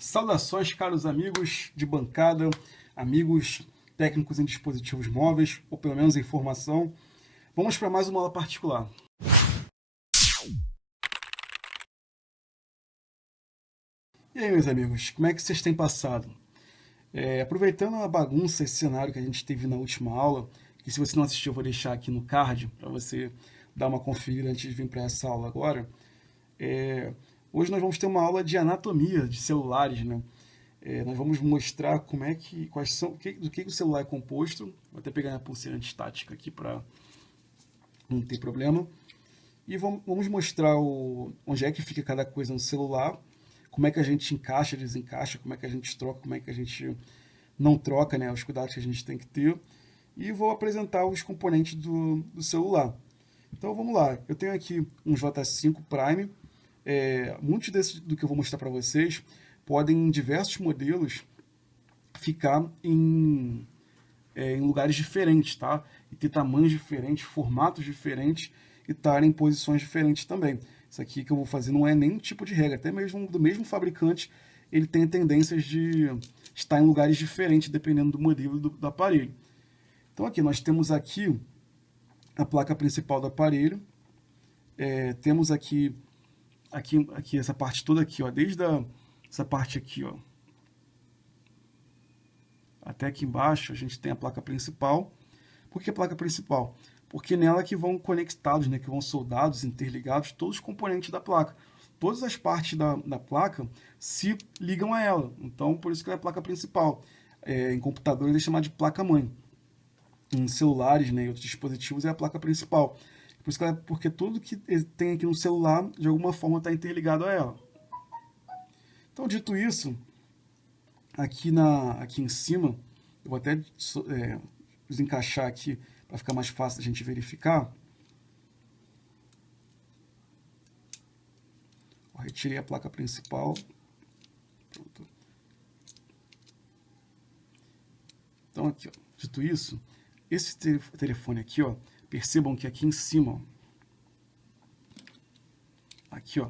Saudações, caros amigos de bancada, amigos técnicos em dispositivos móveis, ou pelo menos em formação. Vamos para mais uma aula particular. E aí, meus amigos, como é que vocês têm passado? Aproveitando a bagunça, esse cenário que a gente teve na última aula, que se você não assistiu eu vou deixar aqui no card, para você dar uma conferida antes de vir para essa aula agora. Hoje nós vamos ter uma aula de anatomia de celulares, né? Nós vamos mostrar do que o celular é composto. Vou até pegar minha pulseira antistática aqui para não ter problema. E vamos mostrar onde é que fica cada coisa no celular, como é que a gente encaixa, desencaixa, como é que a gente troca, como é que a gente não troca, né? Os cuidados que a gente tem que ter. E vou apresentar os componentes do celular. Então vamos lá, eu tenho aqui um J5 Prime. Muitos do que eu vou mostrar para vocês podem, em diversos modelos, ficar em lugares diferentes, tá? E ter tamanhos diferentes, formatos diferentes e estar em posições diferentes também. Isso aqui que eu vou fazer não é nenhum tipo de regra, até mesmo do mesmo fabricante, ele tem tendências de estar em lugares diferentes, dependendo do modelo do aparelho. Então aqui, nós temos aqui a placa principal do aparelho, temos aqui essa parte toda aqui, ó, desde essa parte aqui, ó, até aqui embaixo a gente tem a placa principal. Por que a placa principal? Porque nela que vão conectados, né, que vão soldados, interligados, todos os componentes da placa. Todas as partes da placa se ligam a ela. Então, por isso que ela é a placa principal. Em computadores é chamada de placa-mãe. Em celulares, né, e outros dispositivos é a placa principal. Por isso que porque tudo que tem aqui no celular, de alguma forma, está interligado a ela. Então, dito isso, aqui em cima, eu vou até desencaixar aqui para ficar mais fácil a gente verificar. Eu retirei a placa principal. Pronto. Então, aqui, ó, dito isso, esse telefone aqui, ó, percebam que aqui em cima, ó, aqui, ó,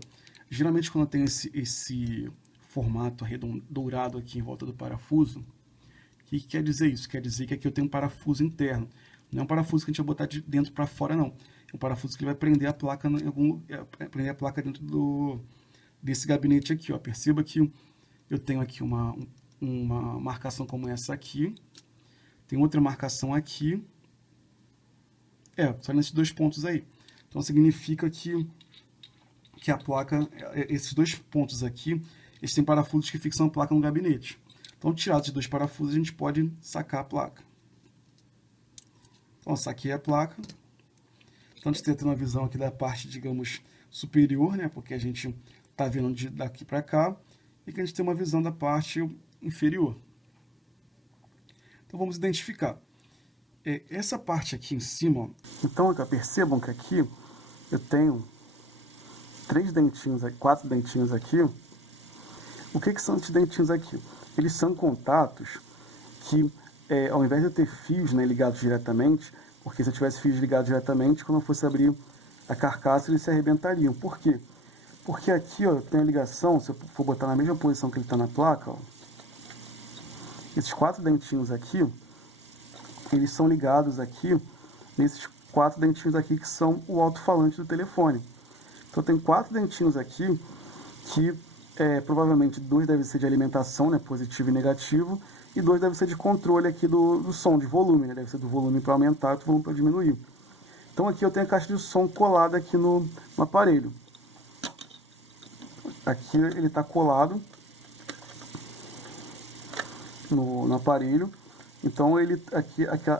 geralmente quando tem esse formato dourado aqui em volta do parafuso, o que quer dizer isso? Quer dizer que aqui eu tenho um parafuso interno. Não é um parafuso que a gente vai botar de dentro para fora, não. É um parafuso que vai prender a placa prender a placa dentro desse gabinete aqui, ó. Perceba que eu tenho aqui uma marcação como essa aqui. Tem outra marcação aqui. Só nesses dois pontos aí. Então significa que a placa, esses dois pontos aqui, eles têm parafusos que fixam a placa no gabinete. Então, tirados esses dois parafusos, a gente pode sacar a placa. Então, saquei a placa. Então, a gente tem uma visão aqui da parte, digamos, superior, né? Porque a gente está vendo daqui para cá. E que a gente tem uma visão da parte inferior. Então, vamos identificar. Essa parte aqui em cima, ó, então, percebam que aqui eu tenho 4 dentinhos aqui. O que são esses dentinhos aqui? Eles são contatos que, ao invés de eu ter fios, né, ligados diretamente, porque se eu tivesse fios ligados diretamente, quando eu fosse abrir a carcaça, eles se arrebentariam. Por quê? Porque aqui, ó, eu tenho a ligação, se eu for botar na mesma posição que ele está na placa, ó, esses 4 dentinhos aqui, eles são ligados aqui nesses 4 dentinhos aqui que são o alto-falante do telefone. Então, eu tenho 4 dentinhos aqui que provavelmente 2 devem ser de alimentação, né, positivo e negativo, e 2 devem ser de controle aqui do som, de volume, né, deve ser do volume para aumentar e do volume para diminuir. Então aqui eu tenho a caixa de som colada aqui no aparelho. Aqui ele está colado no aparelho. Então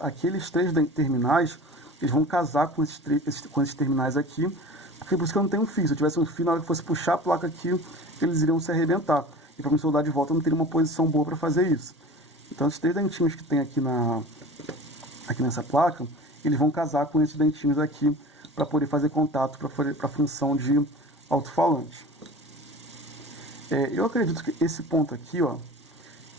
aqueles 3 terminais, eles vão casar com esses terminais aqui, porque por isso que eu não tenho um fio. Se eu tivesse um fio, na hora que fosse puxar a placa aqui, eles iriam se arrebentar. E para me soldar de volta, eu não teria uma posição boa para fazer isso. Então, esses 3 dentinhos que tem aqui nessa placa, eles vão casar com esses dentinhos aqui para poder fazer contato para a função de alto-falante. Eu acredito que esse ponto aqui, ó,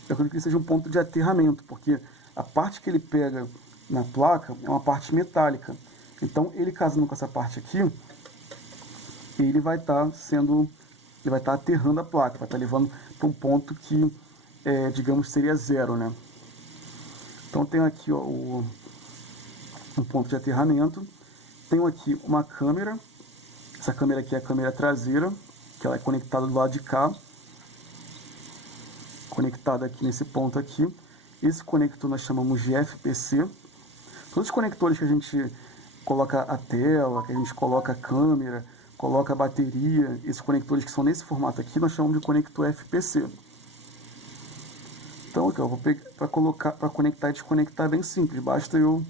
eu acredito que seja um ponto de aterramento, porque a parte que ele pega na placa é uma parte metálica. Então, ele casando com essa parte aqui, ele vai estar aterrando a placa, vai estar levando para um ponto que, digamos, seria 0, né? Então tenho aqui, ó, um ponto de aterramento, tenho aqui uma câmera, essa câmera aqui é a câmera traseira, que ela é conectada do lado de cá, conectada aqui nesse ponto aqui. Esse conector nós chamamos de FPC. Todos os conectores que a gente coloca a tela, que a gente coloca a câmera, coloca a bateria, esses conectores que são nesse formato aqui, nós chamamos de conector FPC. Então, aqui, eu vou pegar para conectar e desconectar, é bem simples. Basta eu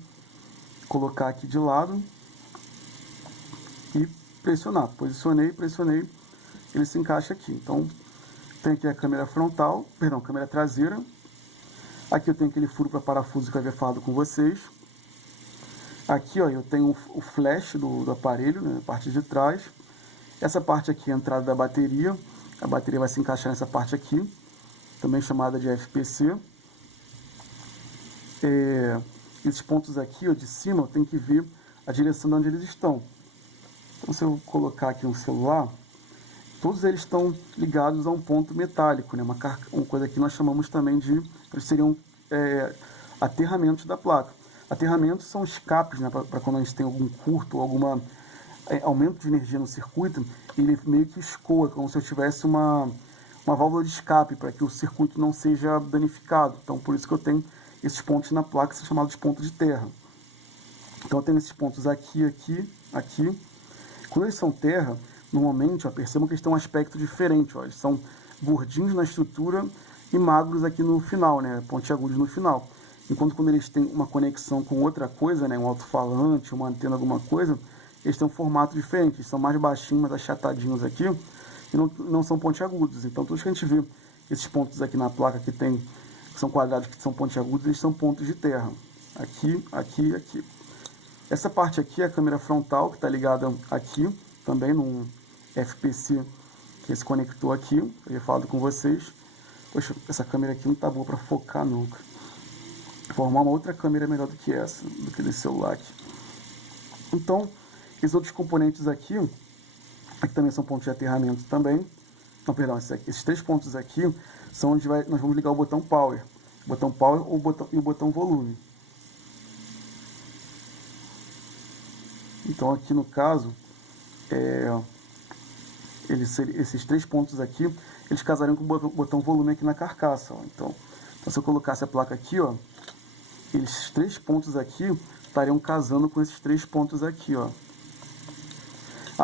colocar aqui de lado e pressionar. Posicionei, pressionei, ele se encaixa aqui. Então, tem aqui a câmera frontal, perdão, câmera traseira. Aqui eu tenho aquele furo para parafuso que eu havia falado com vocês. Aqui, ó, eu tenho o flash do aparelho, né, a parte de trás. Essa parte aqui é a entrada da bateria. A bateria vai se encaixar nessa parte aqui, também chamada de FPC. Esses pontos aqui, ó, de cima, eu tenho que ver a direção de onde eles estão. Então, se eu colocar aqui um celular, todos eles estão ligados a um ponto metálico, né? Uma coisa que nós chamamos também de... Eles seriam aterramentos da placa. Aterramentos são escapes, né? Para quando a gente tem algum curto ou algum aumento de energia no circuito, ele meio que escoa, como se eu tivesse uma válvula de escape, para que o circuito não seja danificado. Então, por isso que eu tenho esses pontos na placa, que são chamados de pontos de terra. Então, eu tenho esses pontos aqui, aqui, aqui. Quando eles são terra, normalmente, ó, percebam que eles têm um aspecto diferente. Ó, eles são gordinhos na estrutura e magros aqui no final, né, pontiagudos no final. Enquanto quando eles têm uma conexão com outra coisa, né, um alto-falante, uma antena, alguma coisa, eles têm um formato diferente. Eles são mais baixinhos, mais achatadinhos aqui, e não são pontiagudos. Então, todos que a gente vê esses pontos aqui na placa que são quadrados, que são pontiagudos, eles são pontos de terra. Aqui, aqui e aqui. Essa parte aqui é a câmera frontal, que está ligada aqui, também num FPC, que é esse conector aqui, eu havia falado com vocês. Poxa, essa câmera aqui não está boa para focar nunca. Vou formar uma outra câmera melhor do que essa, do que desse celular aqui. Então, esses outros componentes aqui também são pontos de aterramento também. Não, perdão, esses 3 pontos aqui são onde nós vamos ligar o botão Power. O botão Power e o botão Volume. Então, aqui no caso, esses 3 pontos aqui, eles casariam com o botão Volume aqui na carcaça. Ó. Então, se eu colocasse a placa aqui, ó, esses 3 pontos aqui estariam casando com esses 3 pontos aqui, ó.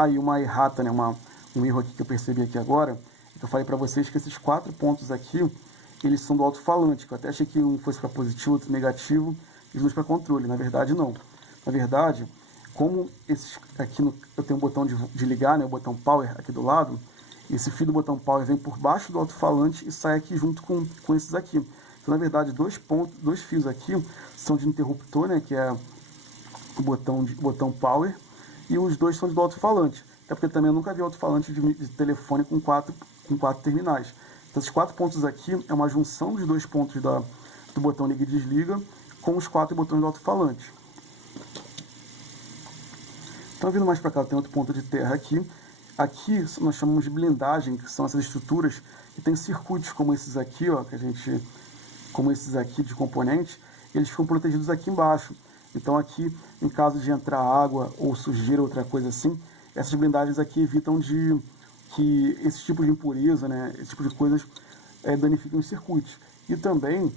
E uma errata, né, um erro aqui que eu percebi aqui agora, que eu falei para vocês que esses 4 pontos aqui, eles são do alto-falante, que eu até achei que um fosse para positivo, outro negativo, e dois para controle. Na verdade, não. Na verdade, como esses aqui eu tenho um botão de ligar, né, o botão Power aqui do lado, esse fio do botão Power vem por baixo do alto-falante e sai aqui junto com esses aqui. Então, na verdade, 2 fios aqui são de interruptor, né, que é o botão Power, e os 2 são do alto-falante. Até porque também eu nunca vi alto-falante de telefone com 4 terminais. Então, esses 4 pontos aqui é uma junção dos 2 pontos do botão liga e desliga com os 4 botões do alto-falante. Então, vindo mais para cá, tem outro ponto de terra aqui. Aqui nós chamamos de blindagem, que são essas estruturas que tem circuitos como esses aqui, ó, como esses aqui de componentes, eles ficam protegidos aqui embaixo. Então, aqui, em caso de entrar água ou sujeira, outra coisa assim, essas blindagens aqui evitam que esse tipo de impureza, né, esse tipo de coisas danifiquem os circuitos. E também,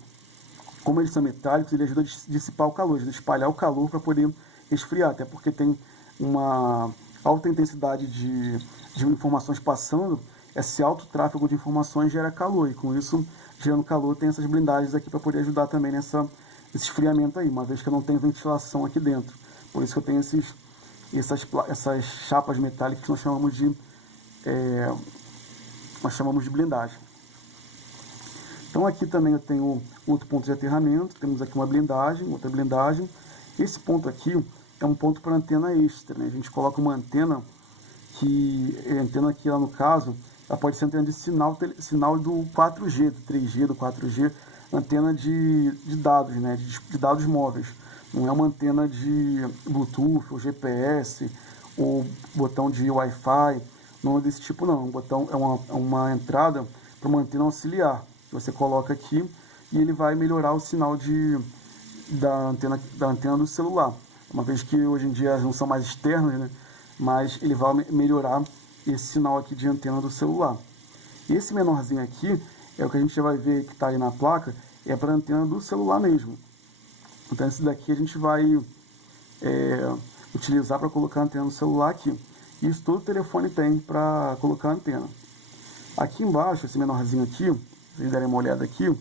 como eles são metálicos, ele ajuda a dissipar o calor, ajuda a espalhar o calor para poder esfriar, até porque tem uma alta intensidade de informações passando, esse alto tráfego de informações gera calor, e com isso, gerando calor, tem essas blindagens aqui para poder ajudar também esse esfriamento aí, uma vez que eu não tenho ventilação aqui dentro. Por isso que eu tenho essas chapas metálicas que nós chamamos de blindagem. Então aqui também eu tenho outro ponto de aterramento, temos aqui uma blindagem, outra blindagem. Esse ponto aqui é um ponto para antena extra, né? A gente coloca uma antena a antena aqui, lá no caso, ela pode ser antena de sinal do 4G, do 3G, do 4G, antena de dados, né? De dados móveis. Não é uma antena de Bluetooth ou GPS ou botão de Wi-Fi, não é desse tipo não. É uma entrada para uma antena auxiliar, que você coloca aqui e ele vai melhorar o sinal da antena do celular. Uma vez que hoje em dia elas não são mais externas, né? Mas ele vai melhorar esse sinal aqui de antena do celular. Esse menorzinho aqui é o que a gente já vai ver que está aí na placa, é para a antena do celular mesmo. Então esse daqui a gente vai utilizar para colocar a antena no celular aqui. Isso todo telefone tem para colocar a antena. Aqui embaixo, esse menorzinho aqui, se vocês derem uma olhada aqui,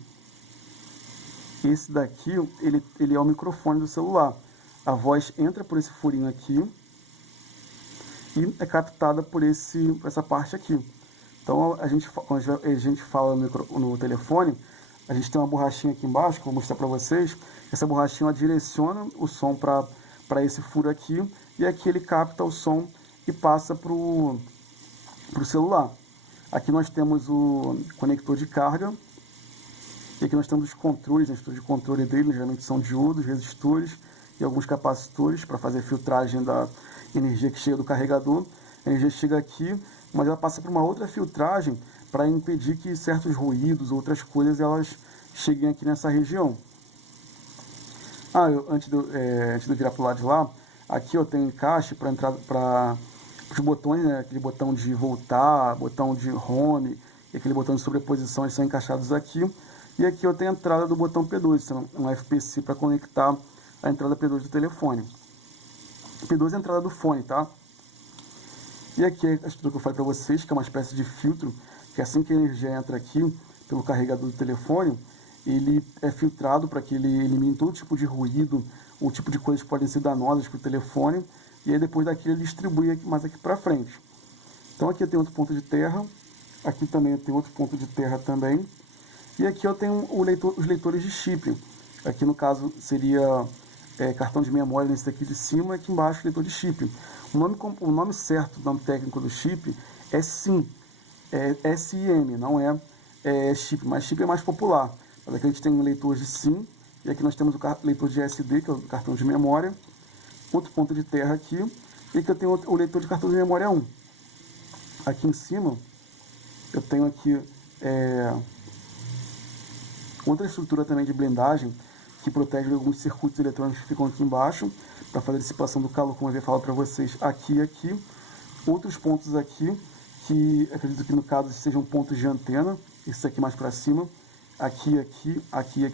esse daqui, ele é o microfone do celular. A voz entra por esse furinho aqui e é captada por essa parte aqui. Então, quando a gente fala no telefone, a gente tem uma borrachinha aqui embaixo, que eu vou mostrar para vocês. Essa borrachinha direciona o som para esse furo aqui, e aqui ele capta o som e passa para o celular. Aqui nós temos o conector de carga, e aqui nós temos os controles, né, de controle dele, geralmente são diodos, resistores e alguns capacitores para fazer a filtragem da energia que chega do carregador. A energia chega aqui, mas ela passa por uma outra filtragem para impedir que certos ruídos, outras coisas, elas cheguem aqui nessa região. Antes de eu virar para o lado de lá, aqui eu tenho encaixe para entrar para os botões, né, aquele botão de voltar, botão de home e aquele botão de sobreposição, eles são encaixados aqui. E aqui eu tenho a entrada do botão P2, um FPC para conectar a entrada P2 do telefone. P2 é a entrada do fone, tá? E aqui é a estrutura que eu falei para vocês, que é uma espécie de filtro, que assim que a energia entra aqui pelo carregador do telefone, ele é filtrado para que ele elimine todo tipo de ruído, ou tipo de coisas que podem ser danosas para o telefone, e aí depois daqui ele distribui mais aqui para frente. Então aqui eu tenho outro ponto de terra, aqui também eu tenho outro ponto de terra também, e aqui eu tenho os leitores de chip. Aqui no caso seria cartão de memória nesse daqui de cima, aqui embaixo leitor de chip. O nome certo, o nome técnico do chip é SIM, é SIM, não é chip, mas chip é mais popular. Mas aqui a gente tem um leitor de SIM, e aqui nós temos o leitor de SD, que é o cartão de memória, outro ponto de terra aqui, e aqui eu tenho o leitor de cartão de memória 1. Aqui em cima, eu tenho aqui outra estrutura também de blindagem, que protege alguns circuitos eletrônicos que ficam aqui embaixo, para fazer a dissipação do calor, como eu havia falado para vocês, aqui e aqui. Outros pontos aqui, que acredito que no caso sejam pontos de antena, esses aqui mais para cima, aqui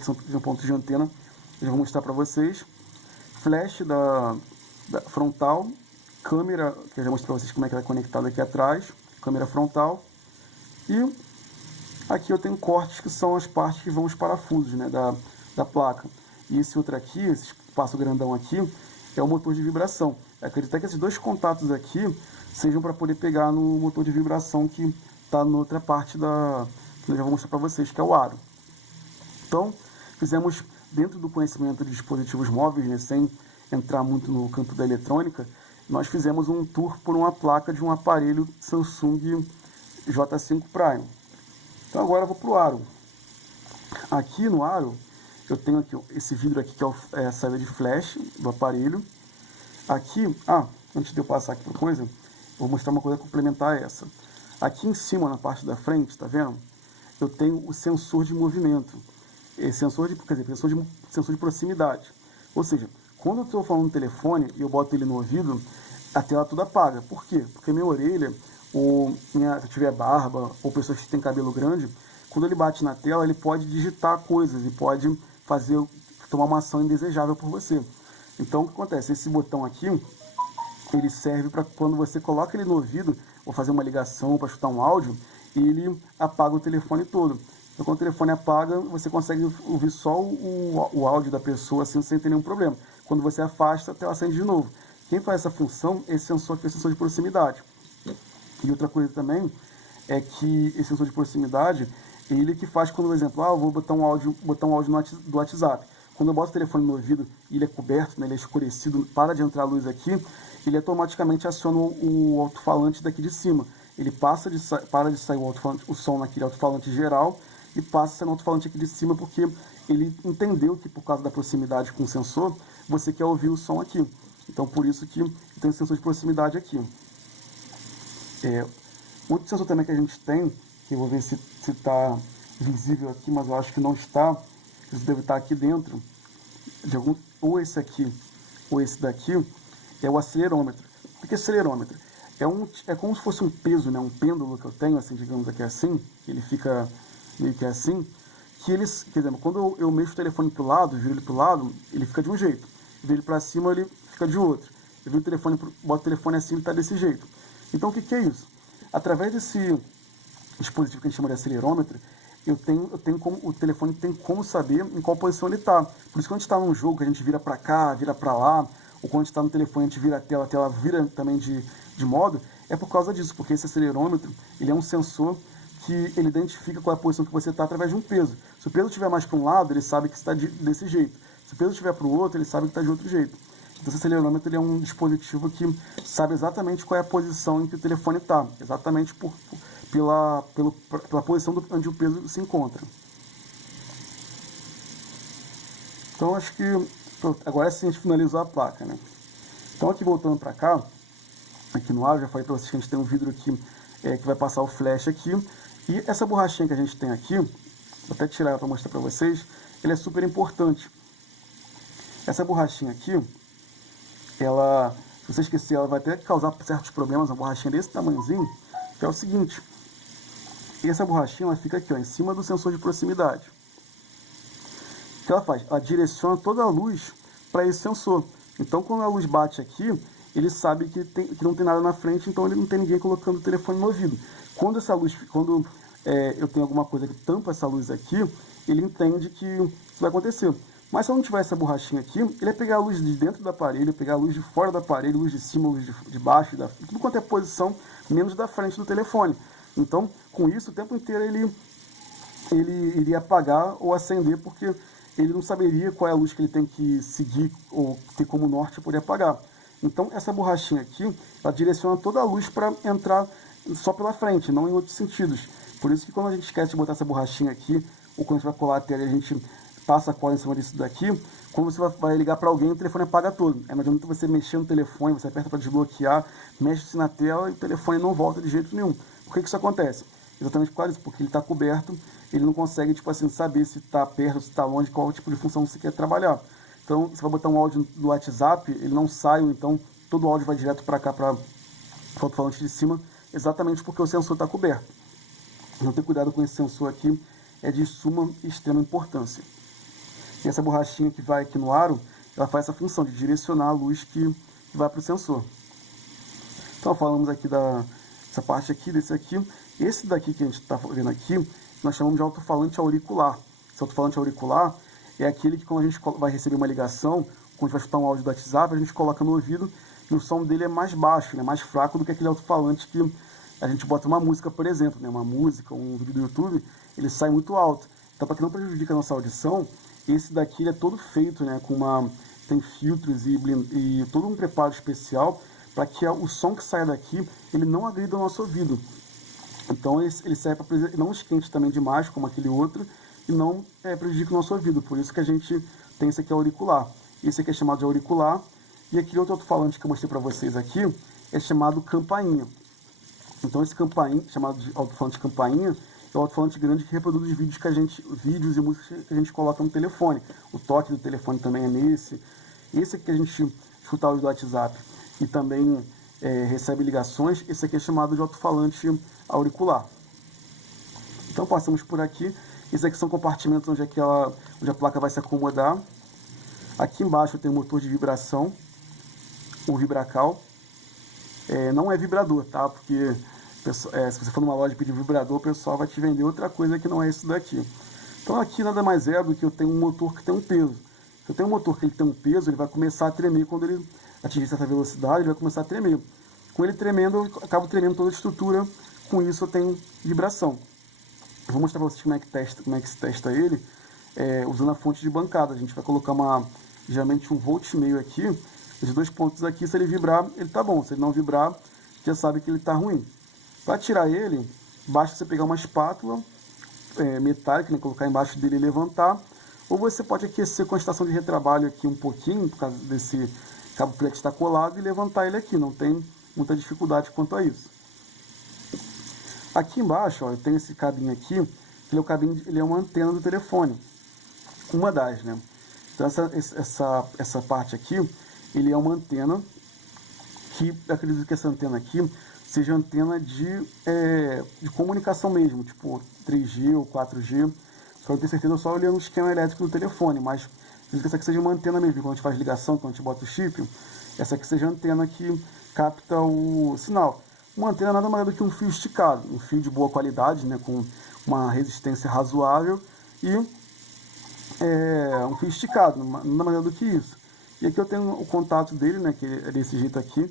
são pontos de antena, eu já vou mostrar para vocês. Flash da frontal, câmera, que eu já mostrei para vocês como é que ela é conectada aqui atrás, câmera frontal, e aqui eu tenho cortes, que são as partes que vão os parafusos, né, da placa. E esse outro aqui, esse espaço grandão aqui, é o motor de vibração. Eu acredito que esses dois contatos aqui sejam para poder pegar no motor de vibração que está na outra parte que eu já vou mostrar para vocês, que é o aro. Então, fizemos, dentro do conhecimento de dispositivos móveis, né, sem entrar muito no campo da eletrônica, nós fizemos um tour por uma placa de um aparelho Samsung J5 Prime. Então agora eu vou para o aro. Aqui no aro, eu tenho aqui esse vidro aqui, que é a saída de flash do aparelho. Aqui, antes de eu passar aqui por coisa, eu vou mostrar uma coisa complementar a essa. Aqui em cima, na parte da frente, tá vendo? Eu tenho o sensor de movimento. Sensor de proximidade. Ou seja, quando eu estou falando no telefone e eu boto ele no ouvido, a tela toda apaga. Por quê? Porque minha orelha, se eu tiver barba, ou pessoas que têm cabelo grande, quando ele bate na tela, ele pode digitar coisas e pode tomar uma ação indesejável por você. Então, o que acontece? Esse botão aqui, ele serve para quando você coloca ele no ouvido, ou fazer uma ligação para escutar um áudio, ele apaga o telefone todo. Então, quando o telefone apaga, você consegue ouvir só o áudio da pessoa assim, sem ter nenhum problema. Quando você afasta, a tela acende de novo. Quem faz essa função é esse sensor aqui, é o sensor de proximidade. E outra coisa também é que esse sensor de proximidade, ele que faz quando, por exemplo, eu vou botar um áudio do WhatsApp. Quando eu boto o telefone no ouvido e ele é coberto, né, ele é escurecido, para de entrar a luz aqui, ele automaticamente aciona o alto-falante daqui de cima. Ele para de sair o som naquele alto-falante geral e passa a ser no alto-falante aqui de cima, porque ele entendeu que por causa da proximidade com o sensor, você quer ouvir o som aqui. Então por isso que tem esse sensor de proximidade aqui. Outro sensor também que a gente tem Eu vou ver se está visível aqui, mas eu acho que não está. Isso deve estar aqui dentro de algum, ou esse aqui, ou esse daqui, é o acelerômetro. O que é acelerômetro? É como se fosse um peso, né? Um pêndulo que eu tenho, assim, digamos aqui assim, que ele fica meio que assim, que eles, por exemplo, quando eu mexo o telefone para o lado, viro ele para o lado, ele fica de um jeito. Eu viro ele para cima, ele fica de outro. Eu viro o telefone, boto o telefone assim, ele está desse jeito. Então o que é isso? Através desse dispositivo que a gente chama de acelerômetro, o telefone tem como saber em qual posição ele está. Por isso, quando a gente está num jogo, que a gente vira para cá, vira para lá, ou quando a gente está no telefone, a gente vira a tela vira também de modo, é por causa disso, porque esse acelerômetro, ele é um sensor que ele identifica qual é a posição que você está através de um peso. Se o peso estiver mais para um lado, ele sabe que está desse jeito. Se o peso estiver para o outro, ele sabe que está de outro jeito. Então, esse acelerômetro ele é um dispositivo que sabe exatamente qual é a posição em que o telefone está, exatamente pela posição onde o peso se encontra. Então, acho que agora sim a gente finalizou a placa, né? Então, aqui voltando para cá, aqui no ar, eu já falei para vocês que a gente tem um vidro aqui que vai passar o flash aqui. E essa borrachinha que a gente tem aqui, vou até tirar ela para mostrar para vocês, ela é super importante. Essa borrachinha aqui, ela, se você esquecer, ela vai até causar certos problemas, uma borrachinha desse tamanhozinho, que é o seguinte: essa borrachinha ela fica aqui, ó, em cima do sensor de proximidade. O que ela faz? Ela direciona toda a luz para esse sensor. Então, quando a luz bate aqui, ele sabe que não tem nada na frente, então ele não tem ninguém colocando o telefone no ouvido. Quando eu tenho alguma coisa que tampa essa luz aqui, ele entende que isso vai acontecer. Mas se eu não tiver essa borrachinha aqui, ele vai pegar a luz de dentro do aparelho, pegar a luz de fora do aparelho, luz de cima, luz de baixo, tudo quanto é posição, menos da frente do telefone. Então, com isso, o tempo inteiro ele iria apagar ou acender, porque ele não saberia qual é a luz que ele tem que seguir ou ter como norte para poder apagar. Então, essa borrachinha aqui, ela direciona toda a luz para entrar só pela frente, não em outros sentidos. Por isso que quando a gente esquece de botar essa borrachinha aqui, ou quando a gente vai colar a tela e a gente passa a cola em cima disso daqui, quando você vai ligar para alguém, o telefone apaga todo. Não adianta você mexer no telefone, você aperta para desbloquear, mexe-se na tela e o telefone não volta de jeito nenhum. Por que isso acontece? Exatamente por causa disso, porque ele está coberto, ele não consegue, tipo assim, saber se está perto, se está longe, qual tipo de função você quer trabalhar. Então, você vai botar um áudio do WhatsApp, ele não sai, então todo o áudio vai direto para cá, para o alto-falante de cima, exatamente porque o sensor está coberto. Então, ter cuidado com esse sensor aqui é de suma e extrema importância. E essa borrachinha que vai aqui no aro, ela faz essa função de direcionar a luz que vai para o sensor. Então, falamos aqui dessa parte aqui, desse aqui. Esse daqui que a gente está vendo aqui, nós chamamos de alto-falante auricular. Esse alto-falante auricular é aquele que, quando a gente vai receber uma ligação, quando a gente vai escutar um áudio do WhatsApp, a gente coloca no ouvido e o som dele é mais baixo, né, mais fraco do que aquele alto-falante que a gente bota uma música, por exemplo, né, uma música, um vídeo do YouTube, ele sai muito alto. Então, para que não prejudique a nossa audição, esse daqui ele é todo feito, né, tem filtros e todo um preparo especial para que o som que saia daqui, ele não agrida o nosso ouvido. Então, ele serve para não esquente também demais, como aquele outro, e não prejudica o nosso ouvido. Por isso que a gente tem esse aqui auricular. Esse aqui é chamado de auricular, e aquele outro alto-falante que eu mostrei para vocês aqui é chamado campainha. Então, esse campainha, chamado de alto-falante campainha, é o alto-falante grande que reproduz os vídeos e músicas que a gente coloca no telefone. O toque do telefone também é nesse. Esse aqui que a gente escuta áudio do WhatsApp e também recebe ligações, esse aqui é chamado de alto-falante auricular. Então, passamos por aqui. Esses aqui são compartimentos onde a placa vai se acomodar. Aqui embaixo tem um motor de vibração, o Vibracal. Não é vibrador, tá? Porque se você for numa loja e pedir vibrador, o pessoal vai te vender outra coisa que não é isso daqui. Então aqui nada mais é do que eu tenho um motor que tem um peso. Se eu tenho um motor que ele tem um peso, ele vai começar a tremer quando ele atingir certa velocidade, ele vai começar a tremer. Com ele tremendo, eu acabo tremendo toda a estrutura, com isso eu tenho vibração. Eu vou mostrar para vocês como é que se testa ele, usando a fonte de bancada. A gente vai colocar geralmente 1,5 V aqui, esses dois pontos aqui, se ele vibrar, ele tá bom. Se ele não vibrar, já sabe que ele tá ruim. Para tirar ele, basta você pegar uma espátula metálica, né, colocar embaixo dele e levantar, ou você pode aquecer com a estação de retrabalho aqui um pouquinho, por causa desse cabo flex que está colado, e levantar ele aqui. Não tem muita dificuldade quanto a isso. Aqui embaixo, ó, eu tenho esse cabinho aqui, ele é, o cabinho, ele é uma antena do telefone. Uma das, né? Então essa parte aqui, ele é uma antena que, eu acredito que essa antena aqui seja antena de comunicação mesmo, tipo 3G ou 4G. Só não tenho certeza, só olhando o esquema elétrico do telefone, mas acredito que essa aqui seja uma antena mesmo. Quando a gente faz ligação, quando a gente bota o chip, essa aqui seja a antena que capta o sinal. Uma antena nada mais do que um fio esticado, um fio de boa qualidade, né, com uma resistência razoável e um fio esticado, nada mais do que isso. E aqui eu tenho o contato dele, né, que é desse jeito aqui.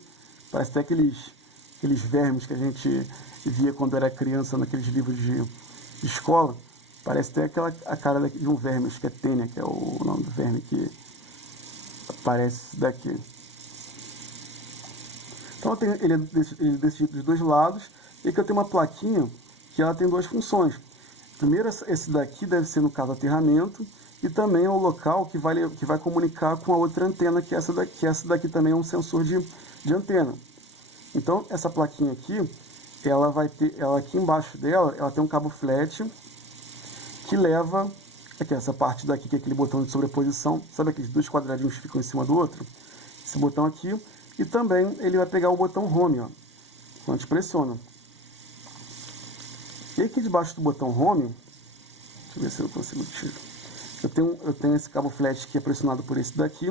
Parece até aqueles vermes que a gente via quando era criança naqueles livros de escola. Parece até a cara de um verme, acho que é tênia, que é o nome do verme que aparece daqui. Então eu tenho ele desse jeito dos dois lados. E aqui eu tenho uma plaquinha que ela tem duas funções. Primeiro, esse daqui deve ser, no caso, aterramento, e também é o local que vai comunicar com a outra antena, que essa daqui também é um sensor de antena. Então, essa plaquinha aqui, ela aqui embaixo dela, ela tem um cabo flat que leva, aqui, essa parte daqui, que é aquele botão de sobreposição, sabe aqueles dois quadradinhos que ficam em cima do outro? Esse botão aqui, e também ele vai pegar o botão home, ó, quando a gente pressiona. E aqui debaixo do botão home, deixa eu ver se eu consigo tirar. Eu tenho esse cabo flash que é pressionado por esse daqui,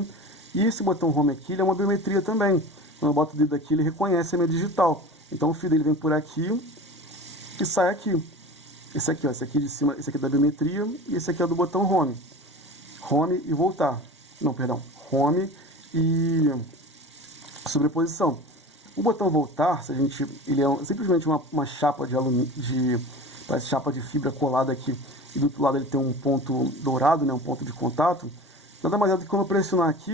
e esse botão home aqui, ele é uma biometria também. Quando eu boto o dedo aqui, ele reconhece a minha digital. Então o fio dele vem por aqui e sai aqui. Esse aqui, ó, esse aqui de cima, esse aqui é da biometria, e esse aqui é do botão home. Home e voltar. Não, perdão. Home e sobreposição. O botão voltar, ele é simplesmente uma chapa de alumínio, parece chapa de fibra colada aqui, e do outro lado ele tem um ponto dourado, né, um ponto de contato. Nada mais é do que quando eu pressionar aqui,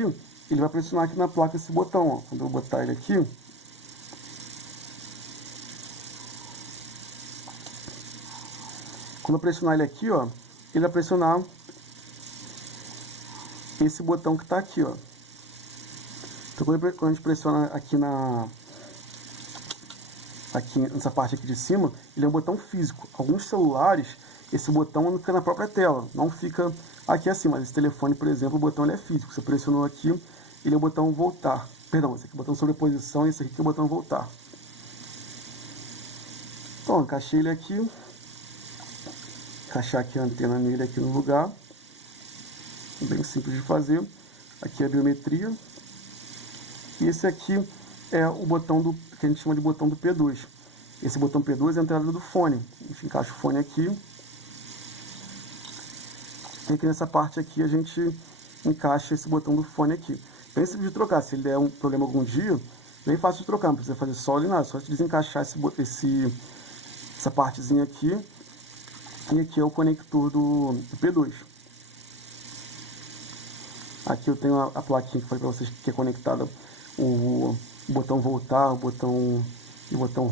ele vai pressionar aqui na placa esse botão, ó. Quando eu botar ele aqui, quando eu pressionar ele aqui, ó, ele vai pressionar esse botão que está aqui, ó. Então quando a gente pressiona aqui nessa parte aqui de cima, ele é um botão físico. Alguns celulares, esse botão fica na própria tela, não fica aqui assim, mas esse telefone, por exemplo, o botão ele é físico. Você pressionou aqui, ele é o botão voltar. Perdão, esse aqui é o botão sobreposição e esse aqui é o botão voltar. Então, encaixei ele aqui. Encaixar aqui a antena nele aqui no lugar. Bem simples de fazer. Aqui é a biometria. E esse aqui é o botão que a gente chama de botão do P2. Esse botão P2 é a entrada do fone. A gente encaixa o fone aqui. E aqui nessa parte aqui a gente encaixa esse botão do fone aqui. Bem simples de trocar. Se ele der um problema algum dia, bem fácil de trocar. Não precisa fazer solda nem nada. Só desencaixar essa partezinha aqui. E aqui é o conector do P2. Aqui eu tenho a plaquinha que falei para vocês que é conectada o botão voltar, o botão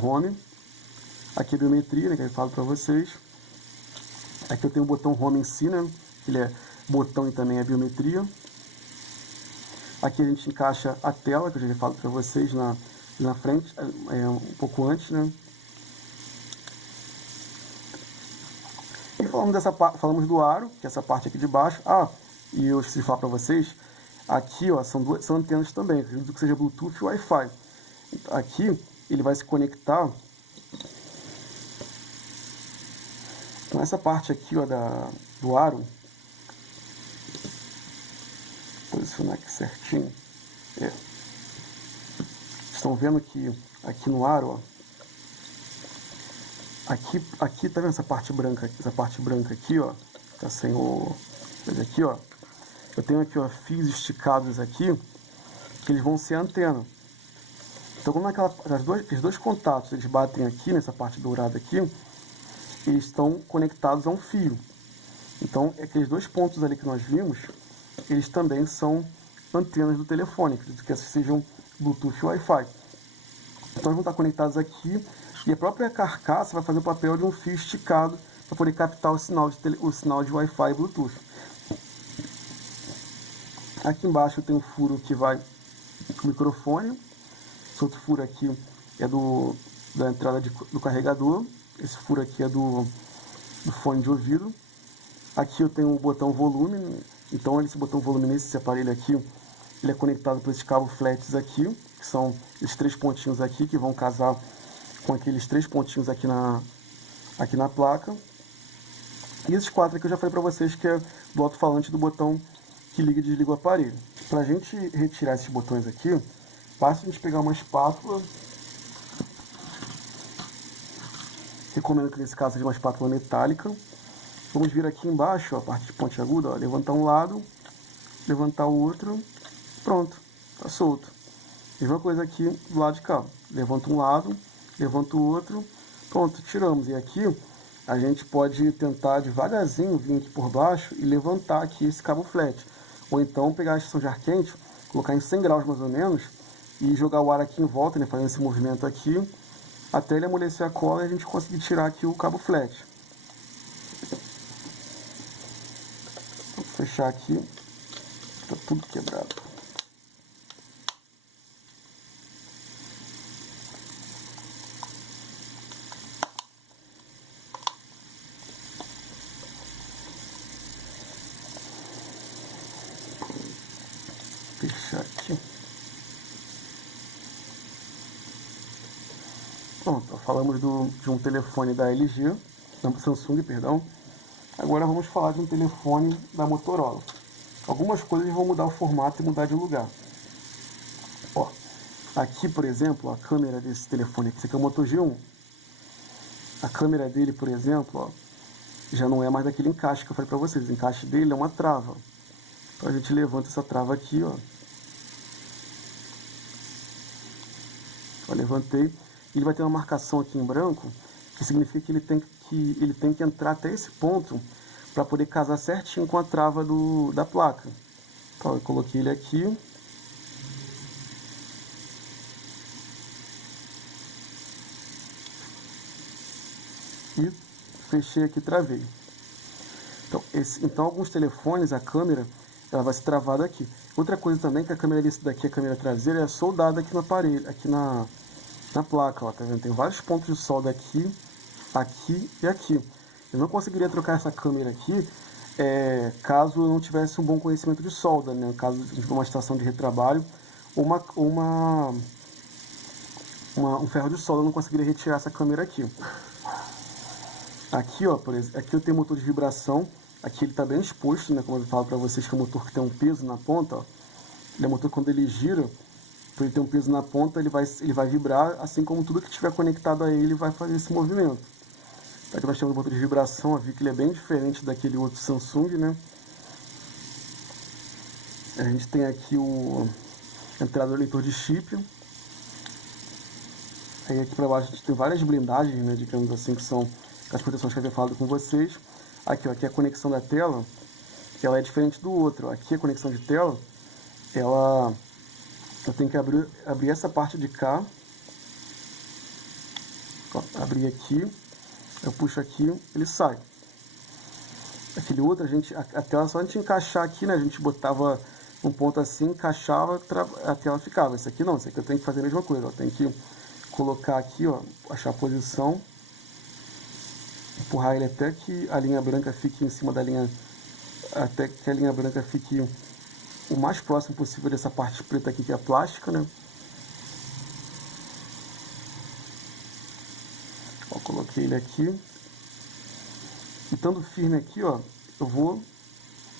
home. Aqui a biometria, né, que eu falo para vocês. Aqui eu tenho o botão home em si, né? Ele é botão e também é biometria. Aqui a gente encaixa a tela, que eu já falo para vocês na frente, um pouco antes, né? E falamos do aro, que é essa parte aqui de baixo. Ah, e eu esqueci de falar para vocês, aqui, ó, são antenas também, acredito que seja Bluetooth e Wi-Fi. Aqui ele vai se conectar com essa parte aqui, ó, do aro. Vou posicionar aqui certinho. Estão vendo que aqui no aro, ó, aqui tá vendo essa parte branca aqui, ó, tá sem o, mas aqui, ó, eu tenho aqui, ó, fios esticados aqui, que eles vão ser a antena. Então, quando os dois contatos eles batem aqui, nessa parte dourada aqui, eles estão conectados a um fio. Então, aqueles dois pontos ali que nós vimos, eles também são antenas do telefone, acredito que essas sejam Bluetooth e Wi-Fi. Então, eles vão estar conectados aqui, e a própria carcaça vai fazer o papel de um fio esticado para poder captar o sinal de Wi-Fi e Bluetooth. Aqui embaixo tem um furo que vai com o microfone. Esse outro furo aqui é da entrada do carregador. Esse furo aqui é do fone de ouvido. Aqui eu tenho o botão volume, então esse botão volume nesse aparelho aqui, ele é conectado por esses cabos flats aqui, que são esses 3 pontinhos aqui, que vão casar com aqueles 3 pontinhos aqui na placa. E esses 4 aqui eu já falei para vocês que é do alto-falante do botão que liga e desliga o aparelho. Para a gente retirar esses botões aqui, basta a gente pegar uma espátula. Recomendo que nesse caso seja uma espátula metálica. Vamos vir aqui embaixo, ó, a parte pontiaguda, ó, levantar um lado, levantar o outro, pronto, tá solto. Mesma coisa aqui do lado de cá, levanta um lado, levanta o outro, pronto, tiramos. E aqui a gente pode tentar devagarzinho vir aqui por baixo e levantar aqui esse cabo flat. Ou então pegar a estação de ar quente, colocar em 100 graus mais ou menos, e jogar o ar aqui em volta, né, fazendo esse movimento aqui, até ele amolecer a cola e a gente conseguir tirar aqui o cabo flat. Vou fechar aqui, tá tudo quebrado. Fechar aqui. Pronto, falamos de um telefone da LG, da Samsung, perdão. Agora vamos falar de um telefone da Motorola. Algumas coisas vão mudar o formato e mudar de lugar. Ó, aqui, por exemplo, a câmera desse telefone aqui, esse aqui é o Moto G1. A câmera dele, por exemplo, ó, já não é mais daquele encaixe que eu falei para vocês. O encaixe dele é uma trava. Então a gente levanta essa trava aqui, ó. Eu levantei. Ele vai ter uma marcação aqui em branco, que significa que ele tem que entrar até esse ponto para poder casar certinho com a trava da placa. Então eu coloquei ele aqui. E fechei aqui e travei. Então alguns telefones, a câmera, ela vai ser travada aqui. Outra coisa também que a câmera desse daqui, a câmera traseira, é soldada aqui no aparelho, aqui na placa, ó, tá vendo? Tem vários pontos de solda aqui, aqui e aqui. Eu não conseguiria trocar essa câmera aqui caso eu não tivesse um bom conhecimento de solda, né? Caso de uma estação de retrabalho ou um ferro de solda, eu não conseguiria retirar essa câmera aqui. Aqui, ó, por exemplo, aqui eu tenho motor de vibração. Aqui ele está bem exposto, né? Como eu falo para vocês, que é um motor que tem um peso na ponta, ó. Ele é um motor, quando ele gira, por ele ter um peso na ponta, ele vai vibrar, assim como tudo que estiver conectado a ele vai fazer esse movimento. Aqui nós temos o motor de vibração, eu vi que ele é bem diferente daquele outro Samsung, né? A gente tem aqui a entrada do leitor de chip. Aí aqui para baixo a gente tem várias blindagens, né, digamos assim, que são as proteções que eu havia falado com vocês. Aqui, ó, aqui a conexão da tela, ela é diferente do outro. Aqui a conexão de tela, eu tenho que abrir essa parte de cá. Ó, abrir aqui, eu puxo aqui, ele sai. Aquele outro, a tela só a gente encaixar aqui, né? A gente botava um ponto assim, encaixava, a tela ficava. Esse aqui não, esse aqui eu tenho que fazer a mesma coisa. Ó. Tenho que colocar aqui, ó, achar a posição, empurrar ele até que a linha branca fique em cima da linha, até que a linha branca fique o mais próximo possível dessa parte preta aqui, que é a plástica, né? Ó, coloquei ele aqui. E estando firme aqui, ó, eu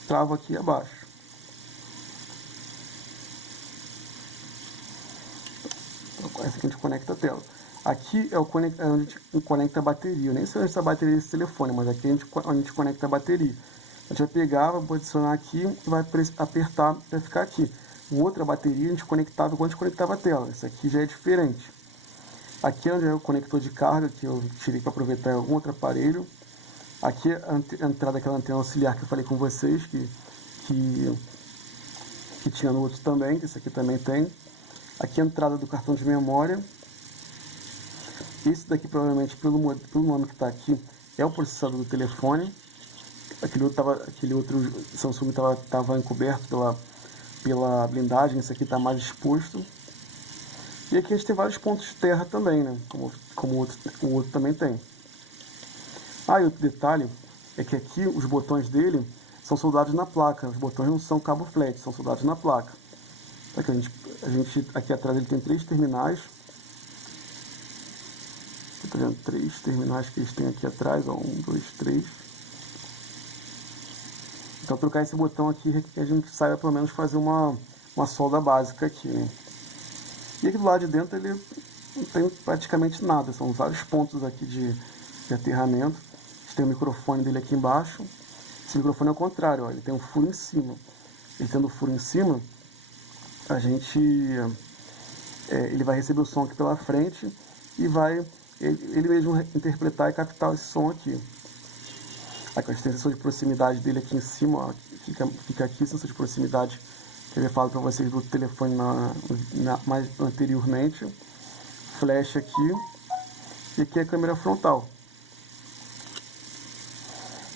travo aqui abaixo. Então, essa aqui a gente conecta a tela. Aqui é onde a gente conecta a bateria. Eu nem sei onde está a bateria desse telefone, mas aqui é onde a gente conecta a bateria. A gente vai pegar, vai posicionar aqui e vai apertar para ficar aqui. O outro, a bateria, a gente conectava igual a gente conectava a tela. Esse aqui já é diferente. Aqui é onde é o conector de carga, que eu tirei para aproveitar em algum outro aparelho. Aqui é a entrada daquela antena auxiliar que eu falei com vocês, que tinha no outro também, que esse aqui também tem. Aqui é a entrada do cartão de memória. Esse daqui, provavelmente, pelo nome que está aqui, é o processador do telefone. Aquele outro Samsung estava encoberto pela blindagem, esse aqui está mais exposto. E aqui a gente tem vários pontos de terra também, né? Como o outro também tem. Ah, e outro detalhe é que aqui os botões dele são soldados na placa. Os botões não são cabo flat, são soldados na placa. Aqui aqui atrás ele tem 3 terminais. Tá vendo? 3 terminais que eles têm aqui atrás, ó, 1, 2, 3. Então trocar esse botão aqui que a gente saiba pelo menos fazer uma solda básica aqui, né? E aqui do lado de dentro ele não tem praticamente nada, são vários pontos aqui de aterramento. A gente tem o microfone dele aqui embaixo. Esse microfone é o contrário, ó, ele tem um furo em cima. Ele tendo o furo em cima, ele vai receber o som aqui pela frente e vai ele mesmo interpretar e captar esse som aqui. Aqui a gente tem a sensor de proximidade dele aqui em cima, ó, fica aqui a sensor de proximidade que eu havia falado para vocês do telefone mais anteriormente. Flash aqui, e aqui é a câmera frontal.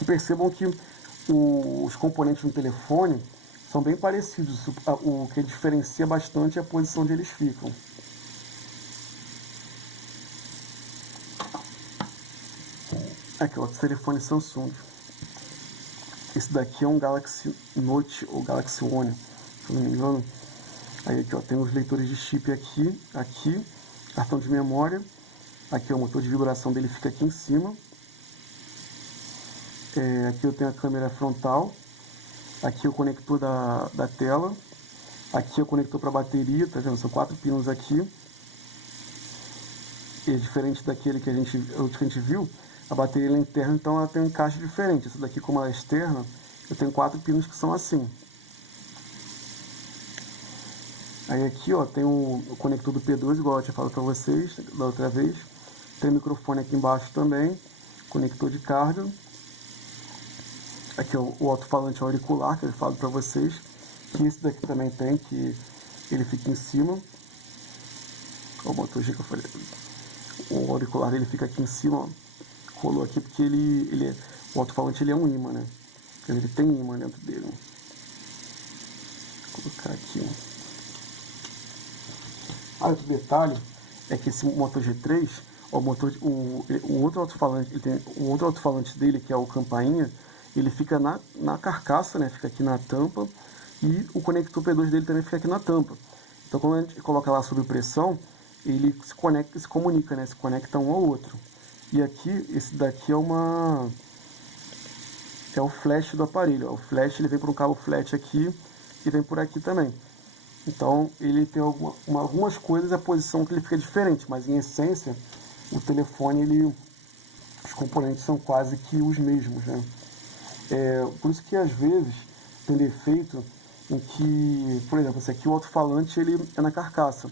E percebam que os componentes do telefone são bem parecidos, o que diferencia bastante é a posição onde eles ficam. Aqui, ó, o telefone Samsung. Esse daqui é um Galaxy Note ou Galaxy One, se não me engano. Aí aqui, ó, tem os leitores de chip aqui, cartão de memória. Aqui, ó, o motor de vibração dele fica aqui em cima. Aqui eu tenho a câmera frontal. Aqui o conector da tela. Aqui é o conector para bateria, tá vendo? São 4 pinos aqui. E diferente daquele que a gente viu, a bateria é interna, então ela tem um encaixe diferente. Essa daqui, como ela é externa, eu tenho 4 pinos que são assim. Aí aqui, ó, tem o conector do P2, igual eu tinha falado para vocês da outra vez. Tem o microfone aqui embaixo também, conector de carga. Aqui, ó, o alto-falante auricular, que eu falo para vocês. Que esse daqui também tem, que ele fica em cima. Ó, o motor G que eu falei. O auricular ele fica aqui em cima, ó. Rolou aqui porque o alto-falante ele é um ímã, né? Ele tem ímã dentro dele. Vou colocar aqui. Ah, outro detalhe é que esse Moto G3, o outro alto-falante, o outro alto-falante dele, que é o campainha, ele fica na carcaça, né? Fica aqui na tampa, e o conector P2 dele também fica aqui na tampa. Então quando a gente coloca lá sob pressão, ele se comunica, né? Se conecta um ao outro. E aqui, esse daqui é o flash do aparelho. Ó. O flash ele vem por um cabo flat aqui e vem por aqui também. Então ele tem algumas coisas, a posição que ele fica diferente, mas em essência o telefone, os componentes são quase que os mesmos, né? Por isso que às vezes tem defeito em que, por exemplo, esse aqui o alto-falante ele é na carcaça.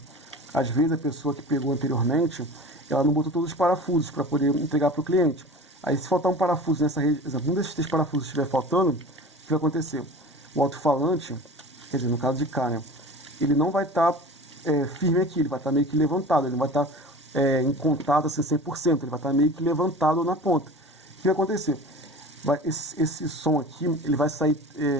Às vezes a pessoa que pegou anteriormente, ela não botou todos os parafusos para poder entregar para o cliente. Aí se faltar um parafuso nessa rede, exemplo, um desses 3 parafusos estiver faltando, o que vai acontecer? O alto-falante, quer dizer, no caso de cá, né, ele não vai estar firme aqui, ele vai estar meio que levantado, ele não vai estar em contato assim 100%, ele vai estar meio que levantado na ponta. O que vai acontecer? Esse som aqui, ele vai sair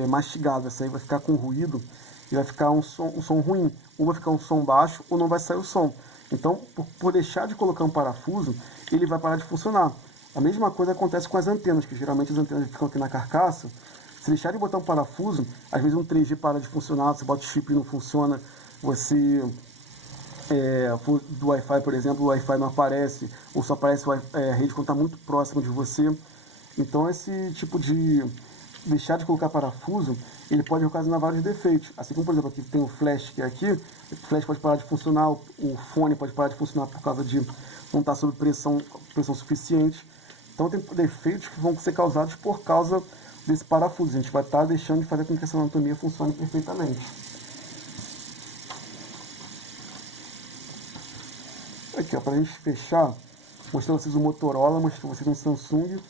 mastigado, vai ficar com ruído, e vai ficar um som ruim. Ou vai ficar um som baixo, ou não vai sair o som. Então, por deixar de colocar um parafuso, ele vai parar de funcionar. A mesma coisa acontece com as antenas, que geralmente as antenas ficam aqui na carcaça. Se deixar de botar um parafuso, às vezes um 3G para de funcionar, você bota o chip e não funciona, você do Wi-Fi, por exemplo, o Wi-Fi não aparece, ou só aparece a rede quando está muito próximo de você. Então esse tipo de deixar de colocar parafuso, ele pode ocasionar vários defeitos. Assim como, por exemplo, aqui tem o flash que é aqui, o flash pode parar de funcionar, o fone pode parar de funcionar por causa de não estar sob pressão suficiente. Então tem defeitos que vão ser causados por causa desse parafuso. A gente vai estar deixando de fazer com que essa anatomia funcione perfeitamente. Aqui, ó, para a gente fechar, mostrei para vocês um Motorola, mostrei para vocês um Samsung,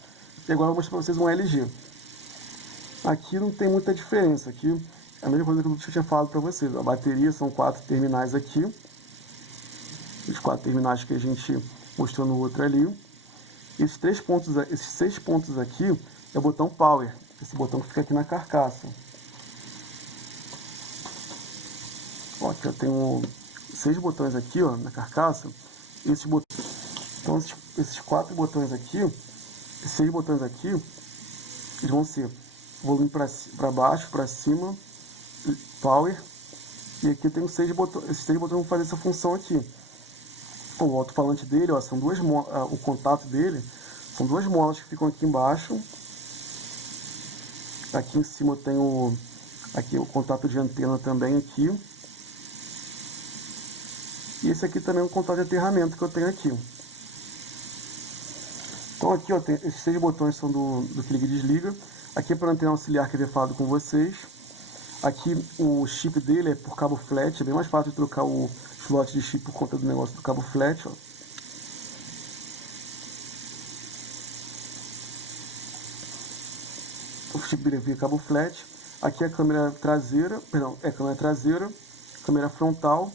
e agora eu vou mostrar para vocês um LG. Aqui não tem muita diferença, aqui é a mesma coisa que eu tinha falado para vocês. A bateria são 4 terminais aqui, os 4 terminais que a gente mostrou no outro ali. Esses 6 pontos aqui é o botão Power, esse botão que fica aqui na carcaça. Ó, aqui eu tenho 6 botões aqui, ó, na carcaça. Então esses 4 botões aqui Esses 6 botões aqui, eles vão ser volume para baixo, para cima, power, e aqui eu tenho 6 botões, esses 6 botões vão fazer essa função aqui. O alto-falante dele, ó, são o contato dele, são 2 molas que ficam aqui embaixo. Aqui em cima eu tenho aqui o contato de antena também aqui. E esse aqui também é um contato de aterramento que eu tenho aqui. Então aqui, ó, esses 6 botões são do que liga e desliga. Aqui é para a antena auxiliar que eu havia falado com vocês. Aqui o chip dele é por cabo flat, é bem mais fácil de trocar o slot de chip por conta do negócio do cabo flat, ó. O chip dele via cabo flat. Aqui é a câmera traseira, câmera frontal.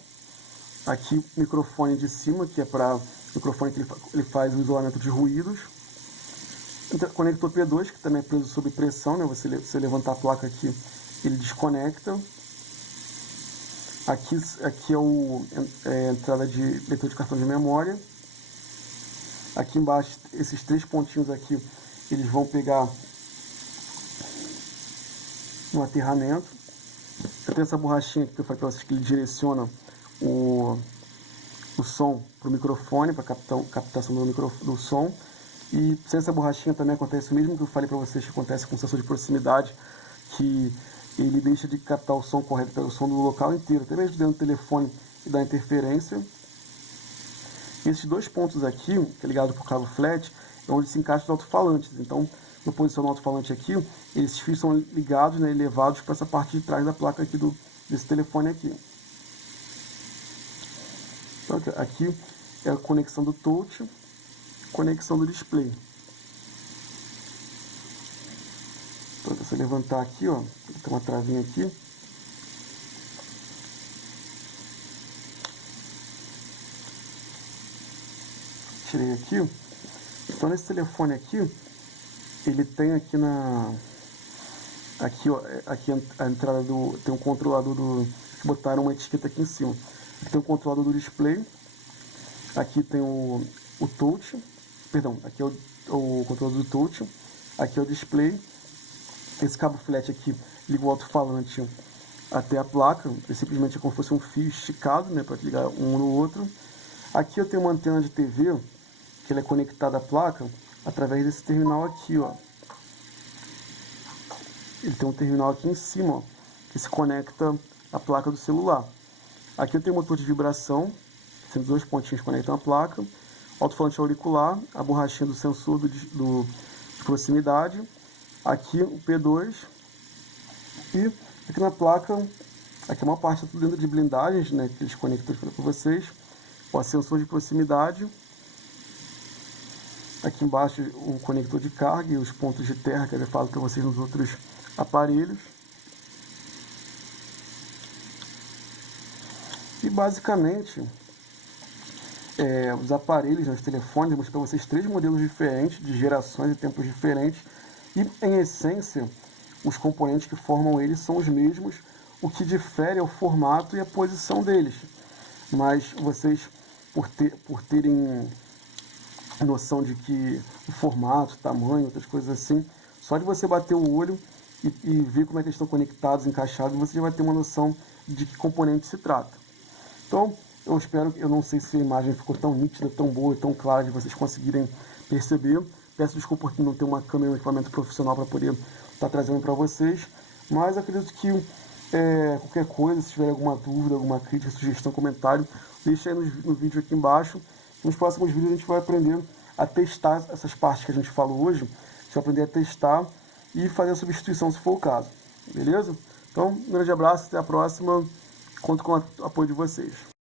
Aqui o microfone de cima, que é para o microfone que ele faz o isolamento de ruídos. Conector P2, que também é preso sob pressão, né? Você levantar a placa aqui, ele desconecta. Aqui é a entrada de leitor de cartão de memória. Aqui embaixo, esses 3 pontinhos aqui, eles vão pegar no aterramento. Eu tenho essa borrachinha aqui que eu falei para vocês que ele direciona o som para o microfone, para captação do som. E sem essa borrachinha também acontece o mesmo que eu falei para vocês que acontece com o sensor de proximidade, que ele deixa de captar o som correto, pega o som do local inteiro, até mesmo dentro do telefone, e dá interferência. E esses 2 pontos aqui, que é ligado por cabo flat, é onde se encaixa os alto-falantes. Então, no posicionar o alto-falante aqui, esses fios são ligados, né, levados para essa parte de trás da placa aqui desse telefone aqui. Então, aqui é a conexão do touch, conexão do display. Então, se você levantar aqui, ó, tem uma travinha aqui. Tirei aqui. Então, nesse telefone aqui, ele tem aqui aqui, ó, aqui a entrada tem um controlador botaram uma etiqueta aqui em cima. Aqui tem o controlador do display. Aqui tem o touch. Perdão, aqui é o controlador do touch. Aqui é o display. Esse cabo flat aqui liga o alto-falante até a placa. Ele simplesmente é como se fosse um fio esticado, né, para ligar um no outro. Aqui eu tenho uma antena de TV, que ela é conectada à placa através desse terminal aqui, ó. Ele tem um terminal aqui em cima, ó, que se conecta à placa do celular. Aqui eu tenho um motor de vibração, sendo 2 pontinhos que conectam a placa. Alto-falante auricular, a borrachinha do sensor de proximidade. Aqui o P2. E aqui na placa, aqui é uma parte tudo dentro de blindagens, né, aqueles conectores para vocês. Ó, sensor de proximidade. Aqui embaixo o conector de carga e os pontos de terra que eu já falo para vocês nos outros aparelhos. E basicamente, os aparelhos, os telefones, eu mostrei para vocês 3 modelos diferentes, de gerações e tempos diferentes. E em essência, os componentes que formam eles são os mesmos. O que difere é o formato e a posição deles. Mas vocês, por terem noção de que o formato, tamanho, outras coisas assim, só de você bater o olho e ver como é que eles estão conectados, encaixados, você já vai ter uma noção de que componente se trata. Então, eu não sei se a imagem ficou tão nítida, tão boa e tão clara de vocês conseguirem perceber. Peço desculpa por não ter uma câmera e um equipamento profissional para poder estar trazendo para vocês, mas acredito que qualquer coisa, se tiver alguma dúvida, alguma crítica, sugestão, comentário, deixa aí no vídeo aqui embaixo. Nos próximos vídeos a gente vai aprender a testar essas partes que a gente falou hoje. A gente vai aprender a testar e fazer a substituição se for o caso. Beleza? Então, um grande abraço, até a próxima. Conto com o apoio de vocês.